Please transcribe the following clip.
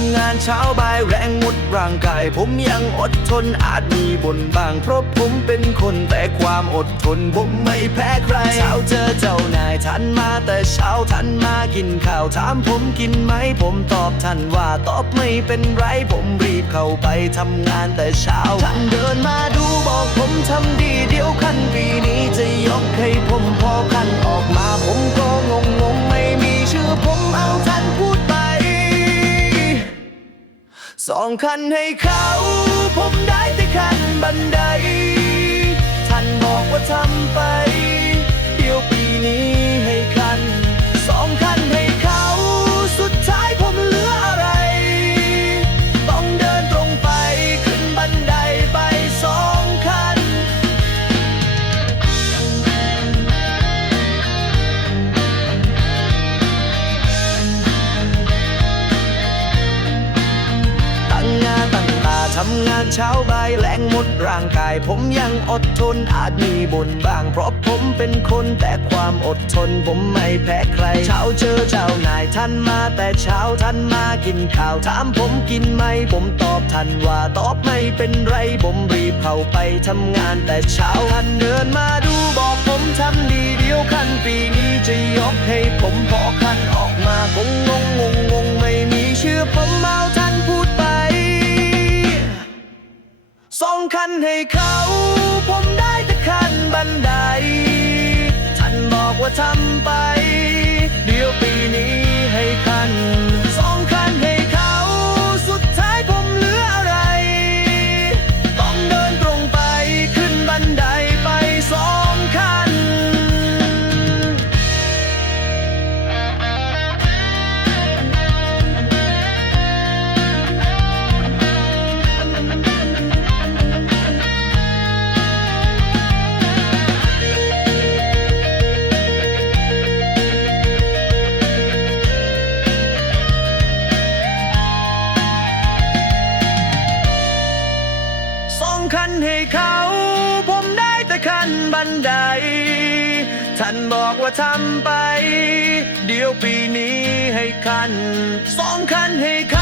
ำงานเช้าบ่ายแรงหมดร่างกาย ผมยังอดทนอาจมีบ่นบาง เพราะผมเป็นคนแต่ความอดทนผมไม่แพ้ใครเช้าเจอเจ้านายทันมาแต่เช้าทันมากินข้าวถามผมกินไหมผมตอบทันว่าตอบไม่เป็นไรผมรีบเข้าไปทำงานแต่เช้าท่านเดินมา องคันให้เขาำงานเช้าบ่ายแรงหมดร่างกาย ผมยังอดทนอาจมีบ่นบ้าง เพราะผมเป็นคนแต่ความอดทน ผมไม่แพ้ใคร เช้าเจอเจ้านายท่านมาแต่เช้าท่านมากินข้าวถามผมกินไหมผมตอบท่านว่าตอบไม่เป็นไร ผมรีบเข้าไปทำงานแต่เช้าท่านเดินมาดูบอกผมทำดีเดียวคันปีนี้จะยกให้ผมพอคันออกมาคงงงง คันให้เขา ผมได้แต่คันบันได ท่านบอกว่าทำไป ให้เขา ผมได้แต่ขันบันได ท่านบอกว่าทำไป เดี๋ยวปีนี้ให้คันสองคันให้เขา